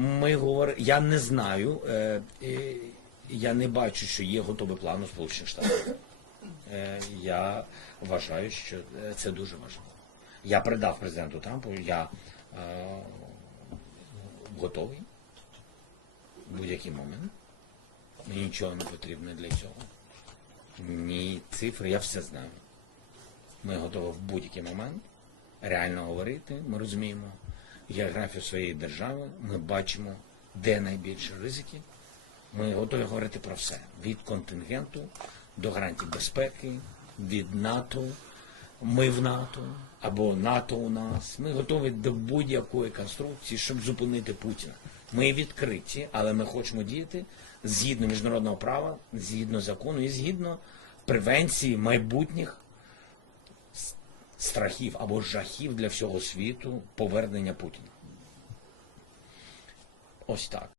Ми говоримо, я не знаю, е, е, я не бачу, що є готовий план у Сполучених Штатах. Е, я вважаю, що е, це дуже важливо. Я передав президенту Трампу, я е, готовий в будь-який момент. Мені нічого не потрібно для цього. Ні цифри, я все знаю. Ми готові в будь-який момент реально говорити. Ми розуміємо географію своєї держави, ми бачимо, де найбільше ризики. Ми готові говорити про все: від контингенту до гарантій безпеки, від НАТО. Ми в НАТО або НАТО у нас. Ми готові до будь-якої конструкції, щоб зупинити Путіна. Ми відкриті, але ми хочемо діяти згідно міжнародного права, згідно закону і згідно превенції майбутніх страхів або жахів для всього світу повернення Путіна. Ось так.